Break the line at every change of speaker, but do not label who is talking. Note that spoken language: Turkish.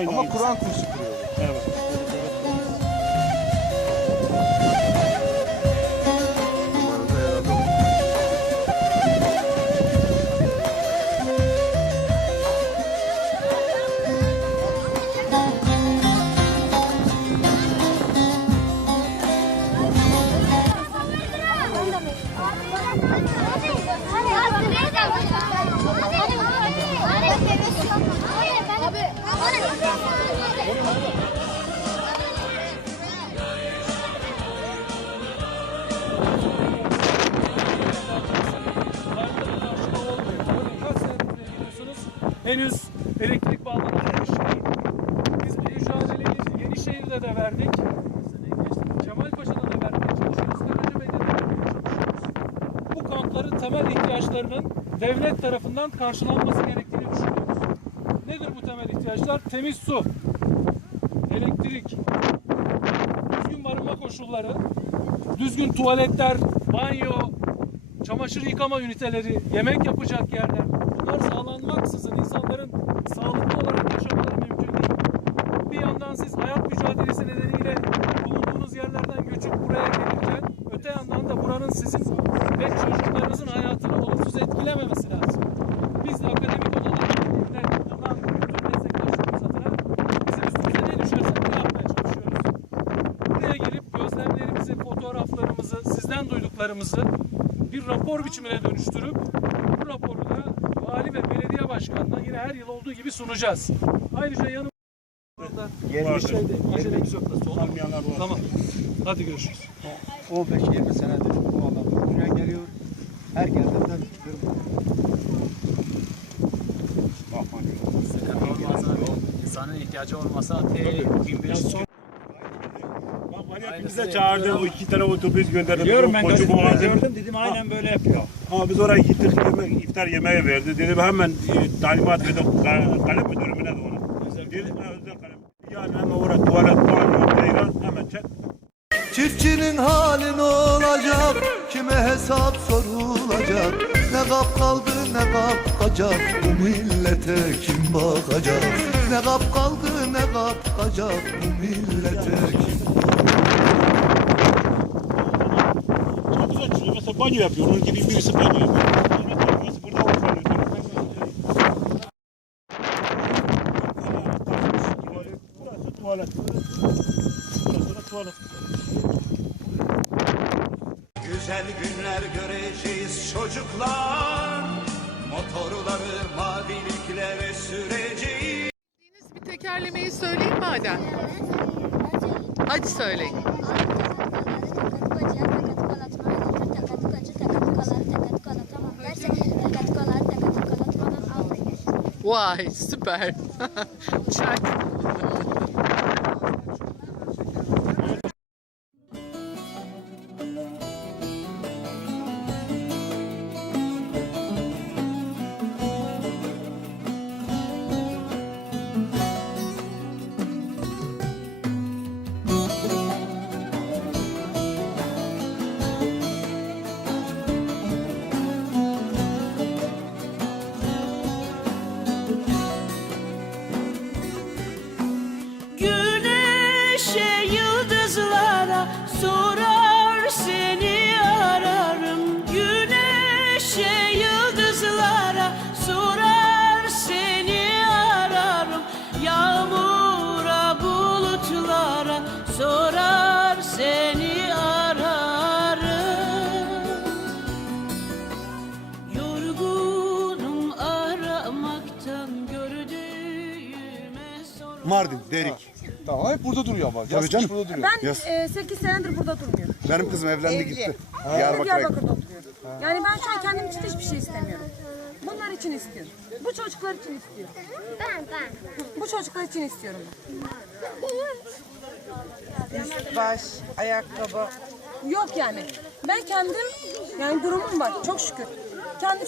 Aynı
Ama
aynı.
Kur'an kursu kuruyor.
Evet.
Kaç Henüz elektrik bağlanmamış değil. Biz bu mücadeleyi Yenişehir'de de verdik. Kemalpaşa'da da vermeye çalışıyoruz. Karacabey'de de vermeye çalışıyoruz. Bu kampların temel ihtiyaçlarının devlet tarafından karşılanması gerektiğini düşünüyoruz. Nedir bu temel ihtiyaçlar? Temiz su, elektrik, düzgün barınma koşulları, düzgün tuvaletler, banyo, çamaşır yıkama üniteleri, yemek yapacak yerler. Sağlanmaksızın insanların sağlıklı olarak yaşamaları mümkün değil. Bir yandan siz hayat mücadelesi nedeniyle bulunduğunuz yerlerden göçüp buraya gelirken öte yandan da buranın sizin ve çocuklarınızın hayatını olumsuz etkilememesi lazım. Biz de akademik odalar bulunan bütün meslektaşlarımız adına bizim üstümüze ne düşerse bunu yapmaya çalışıyoruz. Buraya gelip gözlemlerimizi, fotoğraflarımızı, sizden duyduklarımızı bir rapor biçimine dönüştürüp bu raporu da vali ve belediye başkanına yine her yıl olduğu gibi sunacağız. Ayrıca yanımda
Vardır.
şeyde acelemiz yok
var.
Tamam. Hadi görüşürüz.
15-20 senedir bu adam buraya geliyor. Her geldiğinde
Sıkıntı olmasa, insanın ihtiyacı olmasa T 1500
Bak var ya bize çağırdı. O iki tane otobüs gönderdi.
Diyorum ben
Koca
gazetede
Boğazı.
gördüm dedim aynen böyle yapıyor.
Ha biz oraya gittik yemek, iftar yemeği verdi. Dedim hemen e, talimat verdi. Ka- Kalem müdürü mü ne de ona? Dedim ha, özel kalem. Yani hemen oraya tuvalet banyo, teyran hemen çek.
Çiftçinin hali ne olacak? Kime hesap sorulacak? Ne kap kaldı ne kapacak? Bu millete kim bakacak? Ne kap kaldı ne kapacak? Bu millete kim
Çok güzel çıkıyor. Mesela banyo yapıyor. Onun gibi birisi banyo yapıyor. Mesela burada oturuyor. Burası tuvalet. Burası da tuvalet.
Güzel günler göreceğiz çocuklar Motorları maviliklere süreceğiz
Bir tekerlemeyi söyleyeyim madem. Hadi söyleyin. Vay süper. Çak.
Mardin, Derik. Tamam hep burada duruyor ama. Tabii
canım.
burada duruyor.
Ben 8 senedir burada durmuyorum.
Benim kızım evlendi gitti. Diyarbakır'a
Diyarbakır'da oturuyorum. Yani ben şu an kendim için hiçbir şey istemiyorum. Bunlar için istiyorum. Bu çocuklar için istiyorum.
Ben ben.
Bu çocuklar için istiyorum.
Baş, ayakkabı.
Yok yani. Ben kendim yani durumum var çok şükür. Kendi